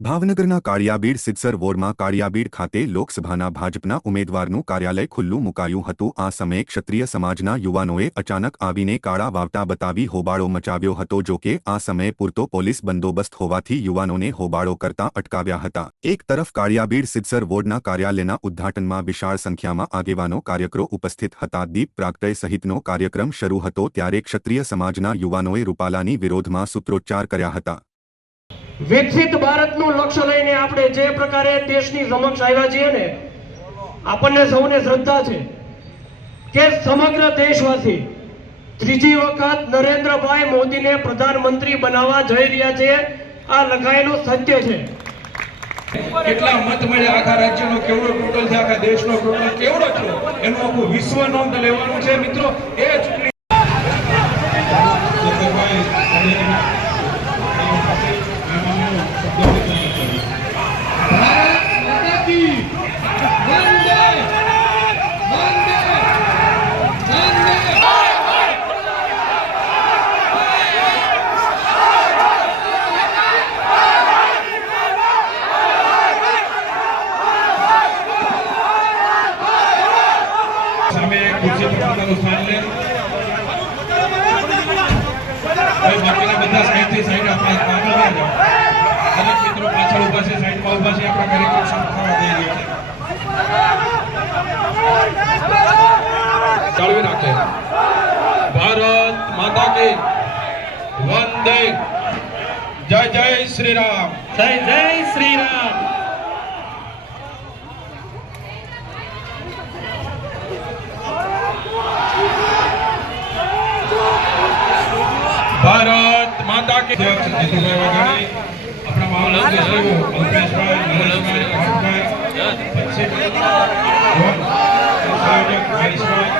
ભાવનગરના કાળિયાબીડ સિદ્સર વોર્ડમાં કાળિયાબીડ ખાતે લોકસભાના ભાજપના ઉમેદવારનું કાર્યાલય ખુલ્લું મુકાયું હતું। આ સમયે ક્ષત્રિય સમાજના યુવાનોએ અચાનક આવીને કાળા વાવટા બતાવી હોબાળો મચાવ્યો હતો। જો કે આ સમયે પૂરતો પોલીસ બંદોબસ્ત હોવાથી યુવાનોને હોબાળો કરતા અટકાવ્યા હતા। એક તરફ કાળિયાબીડ સિદ્સર વોર્ડના કાર્યાલયના ઉદ્ઘાટનમાં વિશાળ સંખ્યામાં આગેવાનો કાર્યકરો ઉપસ્થિત હતા। દીપ પ્રાગટય સહિતનો કાર્યક્રમ શરૂ હતો ત્યારે ક્ષત્રિય સમાજના યુવાનોએ રૂપાલાની વિરોધમાં સૂત્રોચ્ચાર કર્યા હતા। વિકસિત ભારતનું લક્ષ્ય લઈને આપણે જે પ્રકારે દેશની સમક્ષ આવ્યા છીએ ને, આપણને સૌને શ્રદ્ધા છે કે સમગ્ર દેશવાસી ત્રીજી વખત નરેન્દ્રભાઈ મોદીને પ્રધાનમંત્રી બનાવવા જઈ રહ્યા છે। આ લખાયેલું સત્ય છે। કેટલા મત મળ્યા, આખા રાજ્યનો કેવડો ટોટલ છે, આખા દેશનો ટોટલ કેવડો છે, એનું આખું વિશ્વ નોંધ લેવાનું છે મિત્રો। એ ચૂંટણી સામે ખુરશી પર પોતાનું સ્થાન લે। બાકીના બધા સાઈડથી સાઈડ આપણે આગળ લઈ જાઓ। દરેક મિત્રો પાછળ ઊભા છે, સાઈડમાં ઊભા છે, આપણા કાર્યક્રમ શરૂ થવા જઈ રહ્યો છે। ચાલવી નાખે। ભારત માતા કી વંદે। જય જય શ્રી રામ। જય જય શ્રી રામ। ભારત માતા કી જય। જીતુભાઈ વાઘાણી, આપણા મામલતદાર શ્રીઓ અલ્પેશભાઈ, નરેશભાઈ, હર્ષભાઈ, પછી સંયોજક હરીશભાઈ,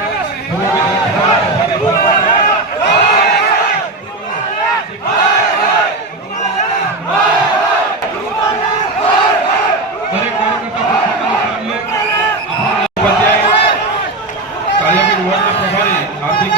દરેક કાર્યકર્તા પોતાનું સ્થાન લે। કાળિયાબીડ વોર્ડના પ્રભારી હાર્દિક